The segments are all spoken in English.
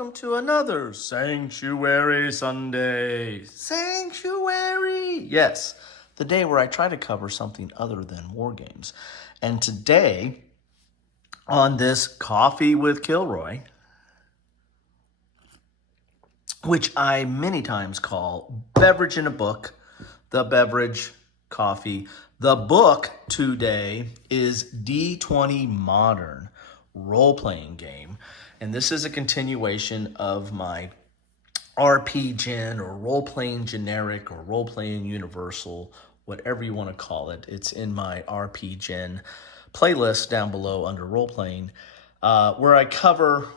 welcome to another Sanctuary Sunday. Sanctuary! Yes, the day where I try to cover something other than war games. And today, on this Coffee with Kilroy, which I many times call Beverage in a Book, the beverage, coffee. The book today is D20 Modern role-playing game. And this is a continuation of my RP Gen or role-playing generic or role-playing universal, whatever you want to call it. It's in my RP Gen playlist down below under role-playing, where I cover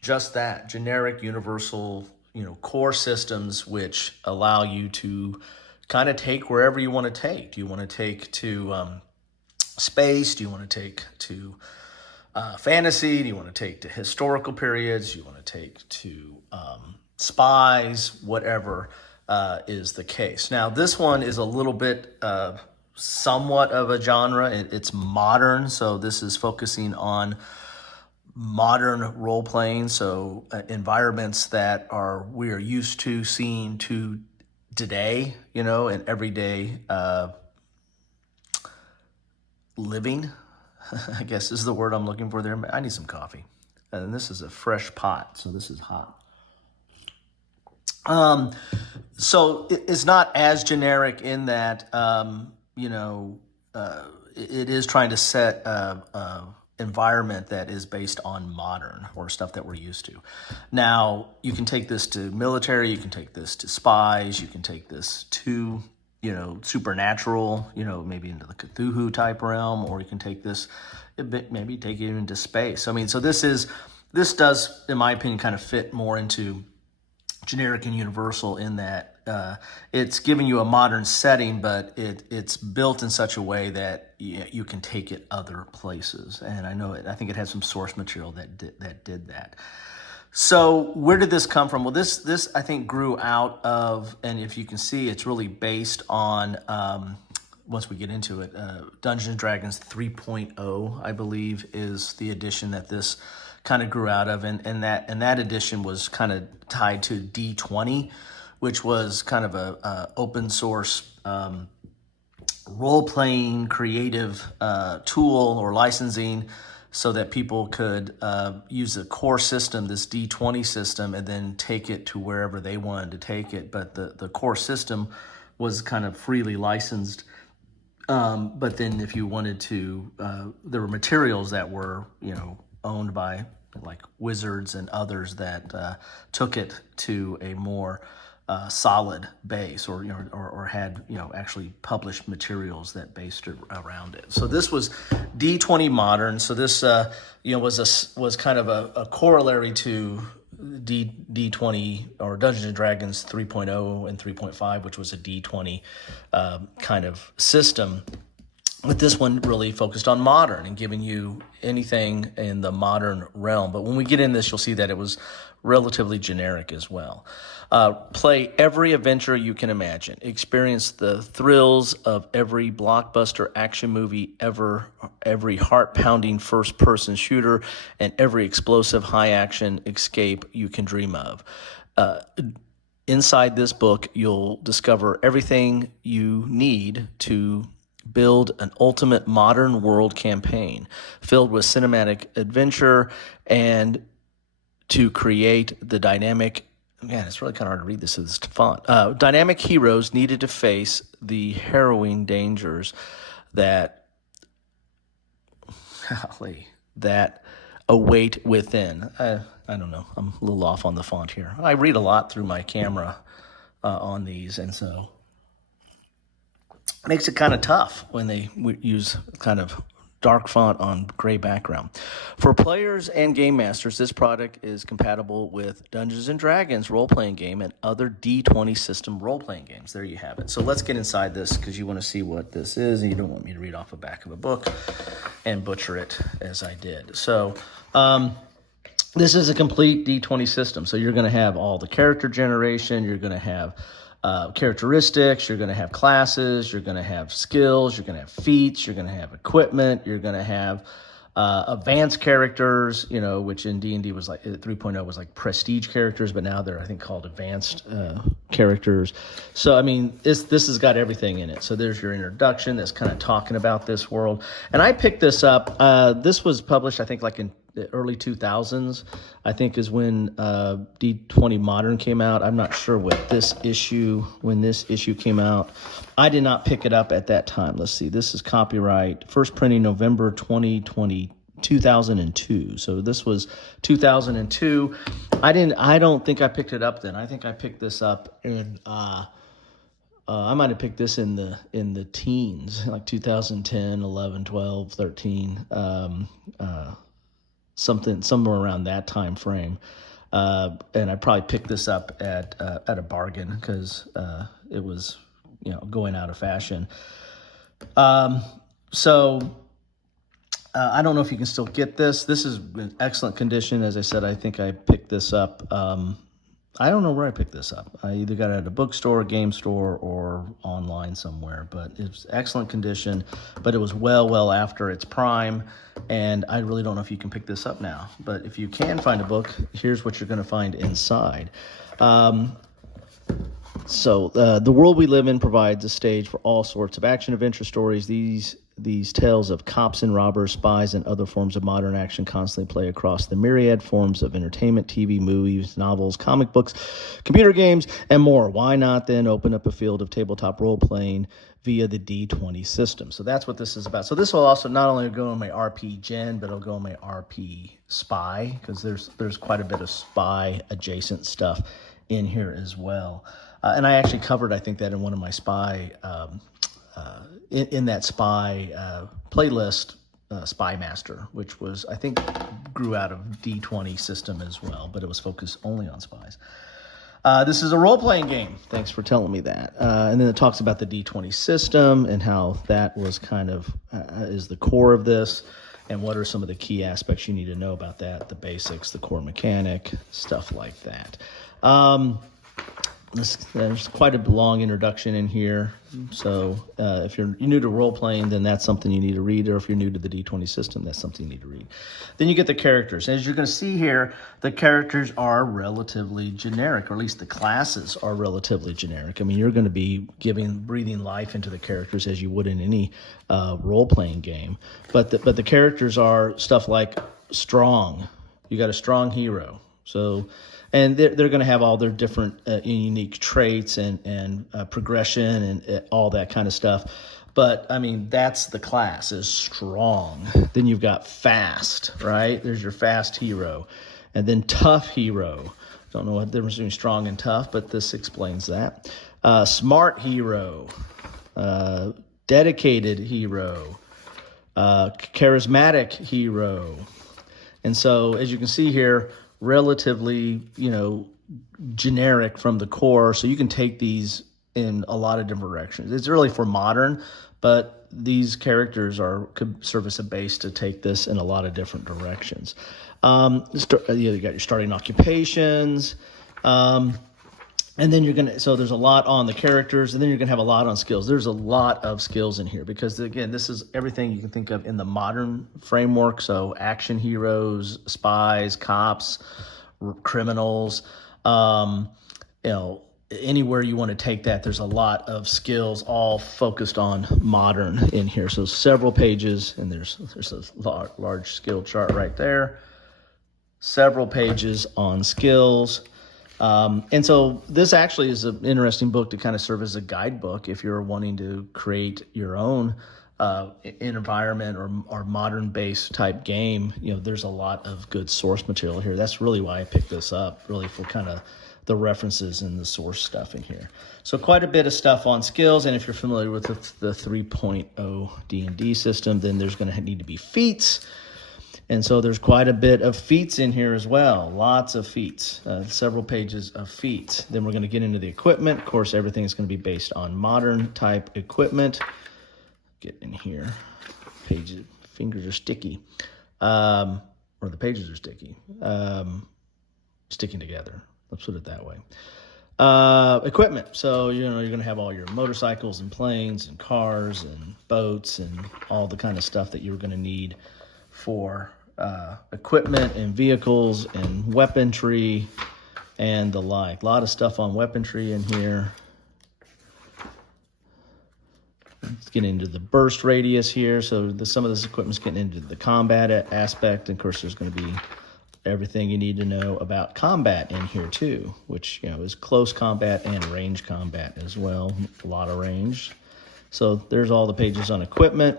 just that, generic, universal, core systems which allow you to kind of take wherever you want to take. Do you want to take to space? Do you want to take to fantasy? Do you want to take to historical periods? Do you want to take to spies? Whatever is the case. Now, this one is a little bit somewhat of a genre. It's modern, so this is focusing on modern role-playing, so environments that we are used to seeing today, in everyday living, I guess is the word I'm looking for there. I need some coffee. And this is a fresh pot, so this is hot. So it's not as generic in that, it is trying to set a environment that is based on modern or stuff that we're used to. Now, you can take this to military, you can take this to spies, you can take this to supernatural, maybe into the Cthulhu type realm, or you can take this, maybe take it into space. I mean, so this does, in my opinion, kind of fit more into generic and universal in that it's giving you a modern setting, but it's built in such a way that you can take it other places. And I think it had some source material that did that. So where did this come from? Well, this I think grew out of, and if you can see, it's really based on, once we get into it, Dungeons & Dragons 3.0, I believe, is the edition that this kind of grew out of. And that edition was kind of tied to D20, which was kind of a open source role-playing creative tool or licensing, so that people could use the core system, this D20 system, and then take it to wherever they wanted to take it. But the core system was kind of freely licensed. But then if you wanted to, there were materials that were, owned by like Wizards and others that took it to a more solid base, or had actually published materials that based it around it. So this was D20 Modern. So this was kind of a corollary to D20 or Dungeons & Dragons 3.0 and 3.5, which was a D20 kind of system. But this one really focused on modern and giving you anything in the modern realm. But when we get in this, you'll see that it was relatively generic as well. Play every adventure you can imagine. Experience the thrills of every blockbuster action movie ever, every heart-pounding first-person shooter, and every explosive high-action escape you can dream of. Inside this book, you'll discover everything you need to build an ultimate modern world campaign filled with cinematic adventure and to create the dynamic, man, it's really kind of hard to read this in this font, dynamic heroes needed to face the harrowing dangers that await within. I don't know, I'm a little off on the font here. I read a lot through my camera on these, and so it makes it kind of tough when they use kind of dark font on gray background. For players and game masters, this product is compatible with Dungeons & Dragons role-playing game and other D20 system role-playing games. There you have it. So let's get inside this, because you want to see what this is, and you don't want me to read off the back of a book and butcher it as I did. So this is a complete D20 system. So you're going to have all the character generation, you're going to have characteristics, you're going to have classes, you're going to have skills, you're going to have feats, you're going to have equipment, you're going to have Advanced characters, you know, which in D&D was like 3.0 was like prestige characters, but now they're, I think, called advanced characters. So, I mean, this has got everything in it. So there's your introduction that's kind of talking about this world. And I picked this up. This was published, I think, like in the early 2000s, I think, is when D20 Modern came out. I'm not sure when this issue came out. I did not pick it up at that time. Let's see. This is copyright. First printing November 2002. So this was 2002. I don't think I picked it up then. I think I picked this up in I might have picked this in the teens, like 2010, 11, 12, 13. Somewhere around that time frame, and I probably picked this up at a bargain because it was, you know, going out of fashion. So I don't know if you can still get this. This is in excellent condition. As I said, I think I picked this up. I don't know where I picked this up. I either got it at a bookstore, a game store, or online somewhere. But it's excellent condition. But it was well after its prime, and I really don't know if you can pick this up now. But if you can find a book, here's what you're going to find inside. So the world we live in provides a stage for all sorts of action-adventure stories. These tales of cops and robbers, spies, and other forms of modern action constantly play across the myriad forms of entertainment, TV, movies, novels, comic books, computer games, and more. Why not then open up a field of tabletop role-playing via the D20 system? So that's what this is about. So this will also not only go in my RP Gen, but it'll go in my RP Spy, because there's quite a bit of spy adjacent stuff in here as well. And I actually covered, I think, that in one of my spy in that spy playlist, Spy Master, which was, I think, grew out of D20 system as well, but it was focused only on spies. This is a role-playing game. Thanks for telling me that. And then it talks about the D20 system and how that was kind of is the core of this, and what are some of the key aspects you need to know about that, the basics, the core mechanic, stuff like that. There's quite a long introduction in here. So if you're new to role-playing, then that's something you need to read. Or if you're new to the D20 system, that's something you need to read. Then you get the characters. As you're going to see here, the characters are relatively generic, or at least the classes are relatively generic. I mean, you're going to be breathing life into the characters as you would in any role-playing game. But the characters are stuff like strong. You got a strong hero. So... And they're going to have all their different unique traits and progression and all that kind of stuff. But, I mean, that's the class, is strong. Then you've got fast, right? There's your fast hero. And then tough hero. Don't know what the difference between strong and tough, but this explains that. Smart hero. Dedicated hero. Charismatic hero. And so, as you can see here, relatively, generic from the core, so you can take these in a lot of different directions. It's really for modern, but these characters could serve as a base to take this in a lot of different directions. You got your starting occupations, and then so there's a lot on the characters, and then you're gonna have a lot on skills. There's a lot of skills in here because, again, this is everything you can think of in the modern framework. So action heroes, spies, cops, criminals, anywhere you want to take that, there's a lot of skills all focused on modern in here. So several pages, and there's a large skill chart right there. Several pages on skills. And so this actually is an interesting book to kind of serve as a guidebook if you're wanting to create your own environment or modern-based type game. There's a lot of good source material here. That's really why I picked this up, really for kind of the references and the source stuff in here. So quite a bit of stuff on skills, and if you're familiar with the 3.0 D&D system, then there's going to need to be feats. And so there's quite a bit of feats in here as well. Lots of feats, several pages of feats. Then we're going to get into the equipment. Of course, everything is going to be based on modern type equipment. Get in here. Fingers are sticky. Or the pages are sticky. Sticking together. Let's put it that way. Equipment. So, you're going to have all your motorcycles and planes and cars and boats and all the kind of stuff that you're going to need for equipment and vehicles and weaponry and the like. A lot of stuff on weaponry in here. Let's get into the burst radius here. So some of this equipment's getting into the combat aspect. And of course, there's going to be everything you need to know about combat in here too, which, you know, is close combat and range combat as well. A lot of range. So there's all the pages on equipment.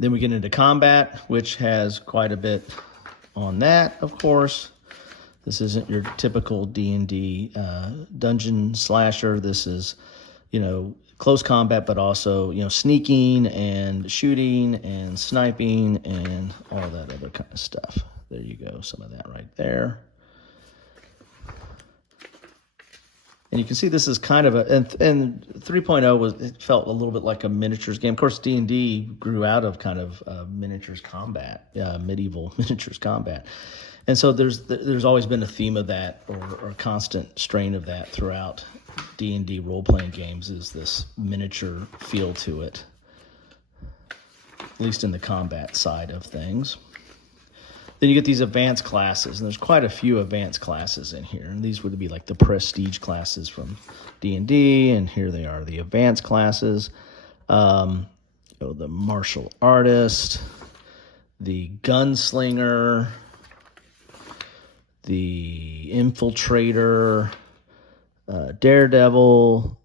Then we get into combat, which has quite a bit on that, of course. This isn't your typical D&D dungeon slasher. This is, you know, close combat, but also, you know, sneaking and shooting and sniping and all that other kind of stuff. There you go, some of that right there. And you can see this is kind of a, and 3.0 was, it felt a little bit like a miniatures game. Of course, D&D grew out of kind of miniatures combat, medieval miniatures combat. And so there's always been a theme of that, or a constant strain of that throughout D&D role-playing games, is this miniature feel to it, at least in the combat side of things. Then you get these advanced classes, and there's quite a few advanced classes in here. And these would be like the prestige classes from D&D, and here they are, the advanced classes. The martial artist, the gunslinger, the infiltrator, daredevil,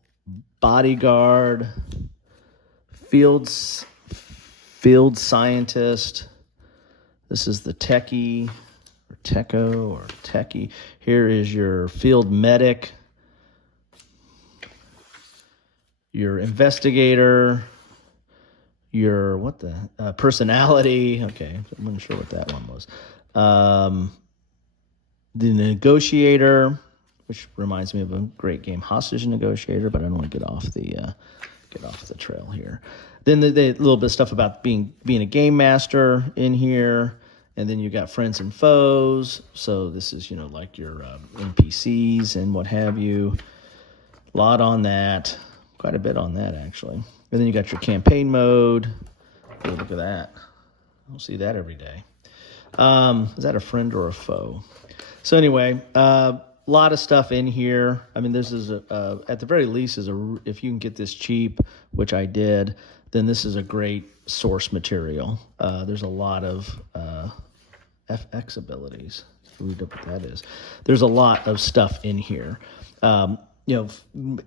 bodyguard, field scientist. This is the techie, or techo, or techie. Here is your field medic, your investigator, your personality. Okay, I'm not sure what that one was. The negotiator, which reminds me of a great game, Hostage Negotiator, but I don't want to get off the trail here. Then the little bit of stuff about being a game master in here. And then you got friends and foes. So this is, you know, like your NPCs and what have you. A lot on that. Quite a bit on that, actually. And then you got your campaign mode. Oh, look at that. I don't see that every day. Is that a friend or a foe? So anyway, a lot of stuff in here. I mean, this is, at the very least, if you can get this cheap, which I did, then this is a great source material. There's a lot of FX abilities. Read up what that is. There's a lot of stuff in here. You know,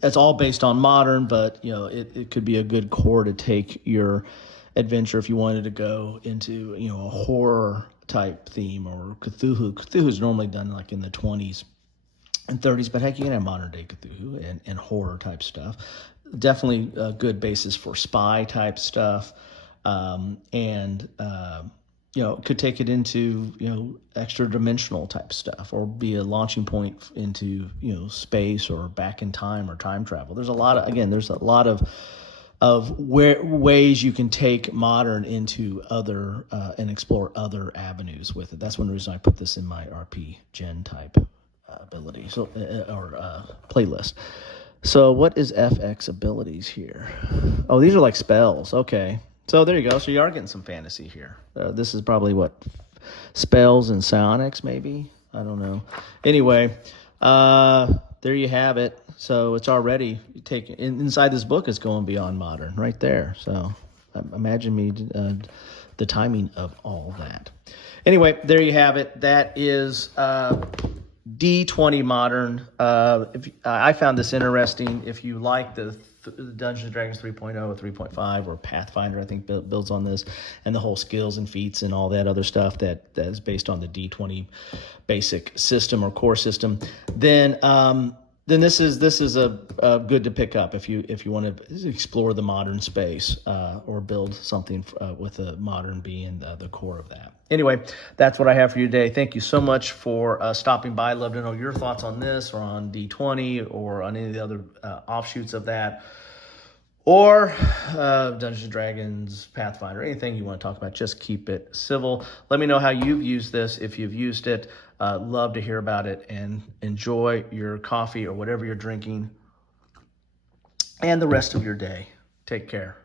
it's all based on modern, but, you know, it could be a good core to take your adventure if you wanted to go into, you know, a horror type theme, or Cthulhu. Cthulhu's normally done like in the 20s and 30s, but heck, you can have modern day Cthulhu and horror type stuff. Definitely a good basis for spy type stuff. You know, could take it into, you know, extra dimensional type stuff, or be a launching point into, you know, space or back in time or time travel. There's a lot of ways you can take modern into other and explore other avenues with it. That's one reason I put this in my RP Gen type ability, so playlist. So what is FX abilities here? Oh, these are like spells. Okay. So there you go. So you are getting some fantasy here. This is probably what, spells and psionics, maybe? I don't know. Anyway, there you have it. So it's already taken inside this book. It's going beyond modern right there. So imagine the timing of all that. Anyway, there you have it. That is D20 modern. I found this interesting. If you like the Dungeons & Dragons 3.0 or 3.5 or Pathfinder, I think builds on this, and the whole skills and feats and all that other stuff that is based on the D20 basic system or core system, then this is a good to pick up if you want to explore the modern space or build something with a modern being the core of that. Anyway, that's what I have for you today. Thank you so much for stopping by. I'd love to know your thoughts on this, or on D20, or on any of the other offshoots of that, or Dungeons & Dragons, Pathfinder, anything you want to talk about. Just keep it civil. Let me know how you've used this, if you've used it. Love to hear about it, and enjoy your coffee or whatever you're drinking and the rest of your day. Take care.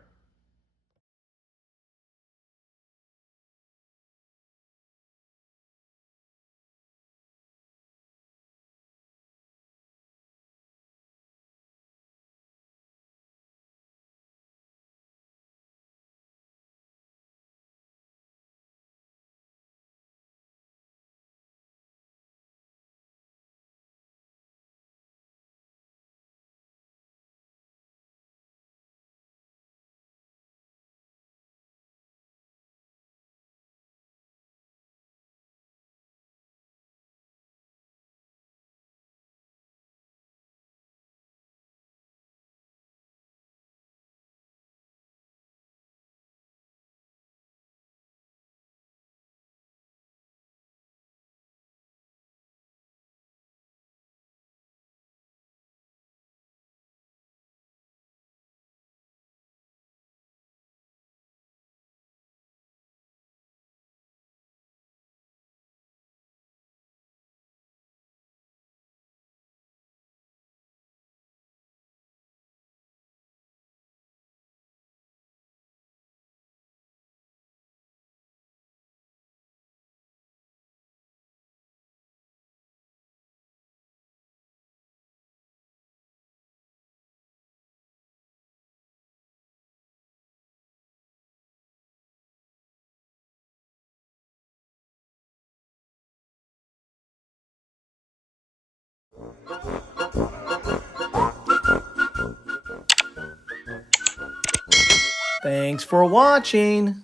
Thanks for watching.